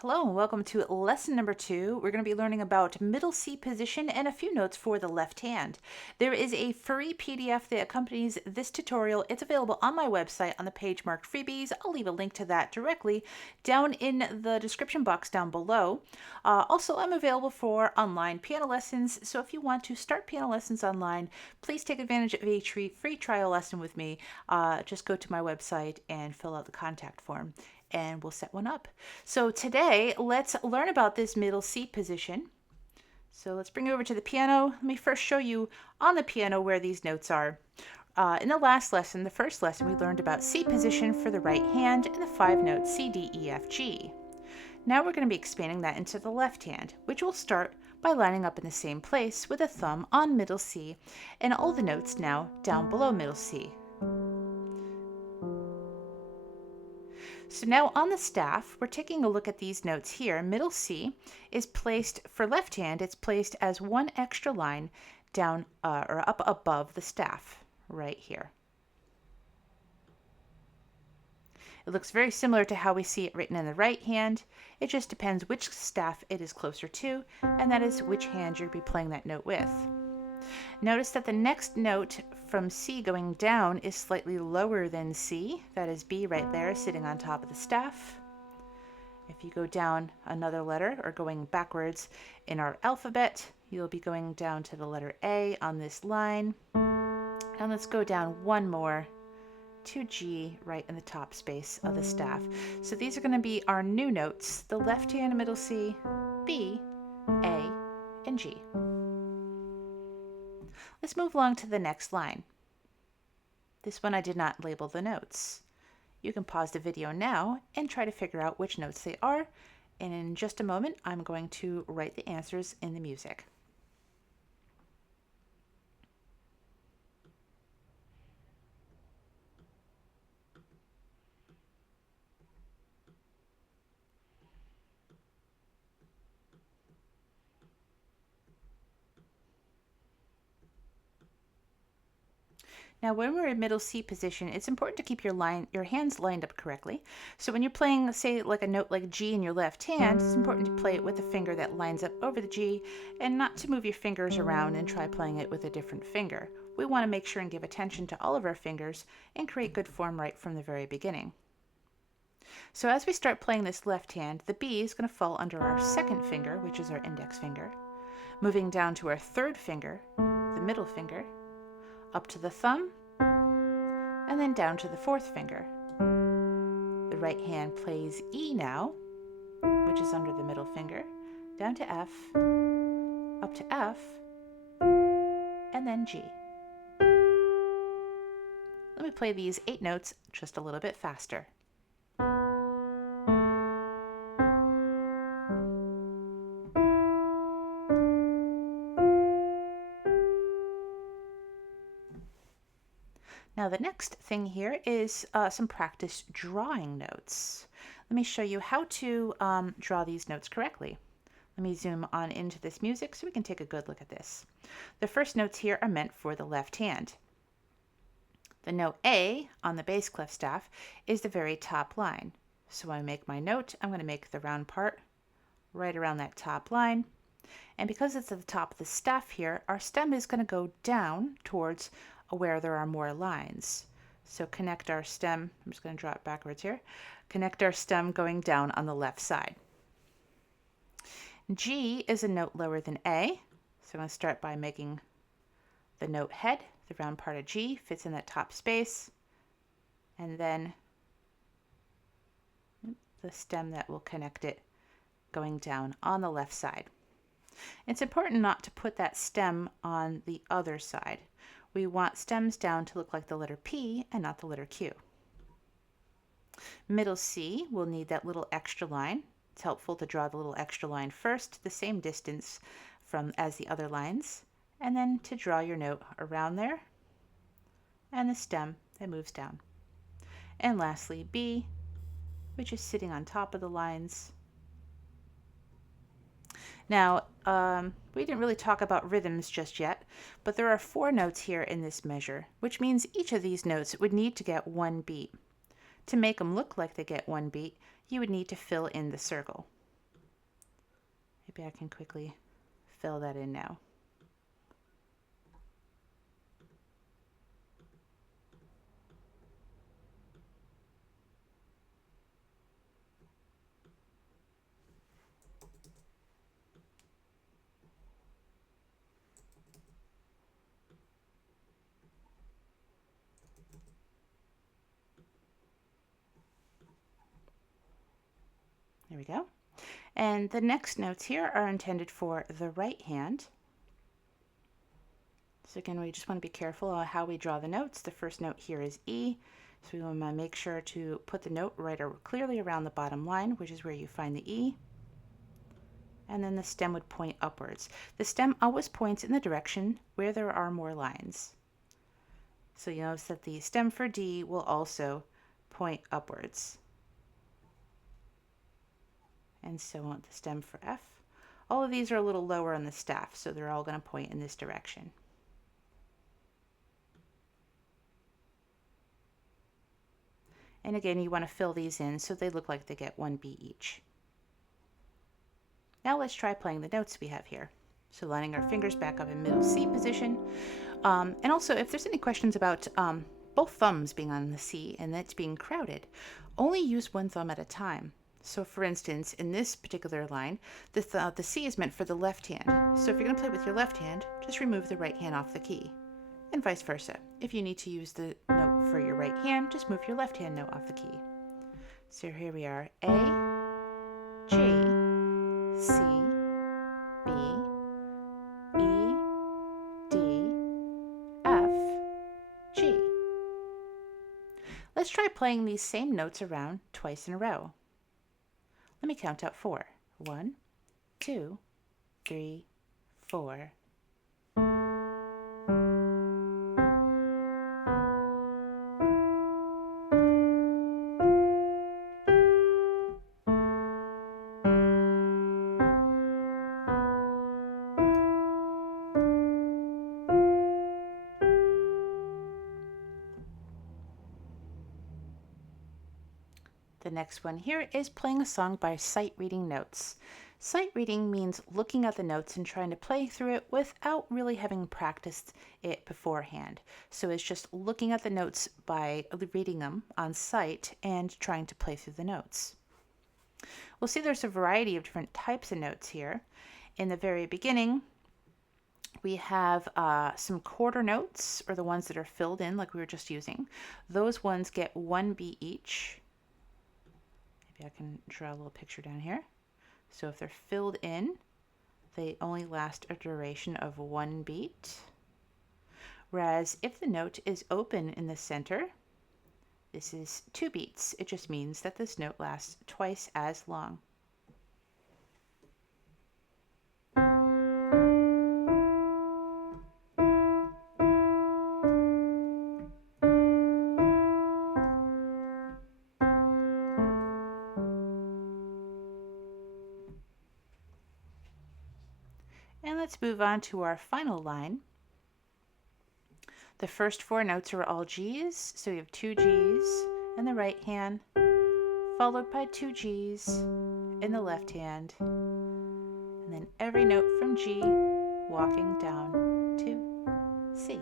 Hello and welcome to lesson number 2. We're going to be learning about middle C position and a few notes for the left hand. There is a free PDF that accompanies this tutorial. It's available on my website on the page marked freebies. I'll leave a link to that directly down in the description box down below. Also, I'm available for online piano lessons, so if you want to start piano lessons online, please take advantage of a free trial lesson with me. Just go to my website and fill out the contact form, and we'll set one up. So today, let's learn about this middle C position. So let's bring it over to the piano. Let me first show you on the piano where these notes are. In the last lesson, the first lesson, we learned about C position for the right hand and the 5 notes C, D, E, F, G. Now we're going to be expanding that into the left hand, which will start by lining up in the same place with a thumb on middle C and all the notes now down below middle C. So now on the staff, we're taking a look at these notes here. Middle C is placed, for left hand, it's placed as one extra line down or up above the staff right here. It looks very similar to how we see it written in the right hand. It just depends which staff it is closer to, and that is which hand you'll be playing that note with. Notice that the next note from C going down is slightly lower than C. That is B right there, sitting on top of the staff. If you go down another letter, or going backwards in our alphabet, you'll be going down to the letter A on this line. And let's go down one more to G right in the top space of the staff. So these are going to be our new notes, the left hand middle C, B, A, and G. Let's move along to the next line. This one I did not label the notes. You can pause the video now and try to figure out which notes they are, and in just a moment I'm going to write the answers in the music. Now when we're in middle C position, it's important to keep your hands lined up correctly. So when you're playing, say, like a note like G in your left hand, it's important to play it with a finger that lines up over the G and not to move your fingers around and try playing it with a different finger. We want to make sure and give attention to all of our fingers and create good form right from the very beginning. So as we start playing this left hand, the B is going to fall under our second finger, which is our index finger, moving down to our third finger, the middle finger, up to the thumb, and then down to the fourth finger. The right hand plays E now, which is under the middle finger, down to F, up to F, and then G. Let me play these 8 notes just a little bit faster. Now the next thing here is some practice drawing notes. Let me show you how to draw these notes correctly. Let me zoom on into this music so we can take a good look at this. The first notes here are meant for the left hand. The note A on the bass clef staff is the very top line. So when I make my note, I'm going to make the round part right around that top line. And because it's at the top of the staff here, our stem is going to go down towards where there are more lines. So connect our stem, I'm just going to draw it backwards here, connect our stem going down on the left side. G is a note lower than A, so I'm going to start by making the note head, the round part of G fits in that top space, and then the stem that will connect it going down on the left side. It's important not to put that stem on the other side. We want stems down to look like the letter P and not the letter Q. Middle C will need that little extra line. It's helpful to draw the little extra line first, the same distance from as the other lines, and then to draw your note around there and the stem that moves down. And lastly, B, which is sitting on top of the lines. Now, we didn't really talk about rhythms just yet, but there are 4 notes here in this measure, which means each of these notes would need to get 1 beat. To make them look like they get 1 beat, you would need to fill in the circle. Maybe I can quickly fill that in now. There we go. And the next notes here are intended for the right hand. So again, we just want to be careful on how we draw the notes. The first note here is E. So we want to make sure to put the note right or clearly around the bottom line, which is where you find the E. And then the stem would point upwards. The stem always points in the direction where there are more lines. So you notice that the stem for D will also point upwards. And so on the stem for F. All of these are a little lower on the staff, so they're all going to point in this direction. And again, you want to fill these in so they look like they get one beat each. Now let's try playing the notes we have here. So lining our fingers back up in middle C position. And also, if there's any questions about both thumbs being on the C and that's being crowded, only use one thumb at a time. So for instance, in this particular line, the C is meant for the left hand. So if you're going to play with your left hand, just remove the right hand off the key. And vice versa. If you need to use the note for your right hand, just move your left hand note off the key. So here we are. A, G, C, B, E, D, F, G. Let's try playing these same notes around twice in a row. Let me count out 4. 1, 2, 3, 4. The next one here is playing a song by sight reading notes. Sight reading means looking at the notes and trying to play through it without really having practiced it beforehand. So it's just looking at the notes by reading them on sight and trying to play through the notes. We'll see there's a variety of different types of notes here. In the very beginning, we have some quarter notes, or the ones that are filled in like we were just using. Those ones get one beat each. Maybe I can draw a little picture down here. So if they're filled in, they only last a duration of one beat. Whereas if the note is open in the center, this is 2 beats. It just means that this note lasts twice as long. And let's move on to our final line. The first 4 notes are all G's, so we have 2 G's in the right hand, followed by 2 G's in the left hand, and then every note from G walking down to C.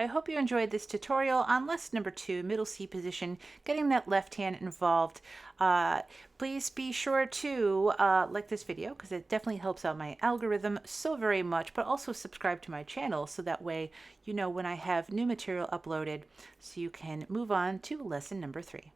I hope you enjoyed this tutorial on lesson number 2, middle C position, getting that left hand involved. Please be sure to like this video because it definitely helps out my algorithm so very much, but also subscribe to my channel so that way you know when I have new material uploaded so you can move on to lesson number 3.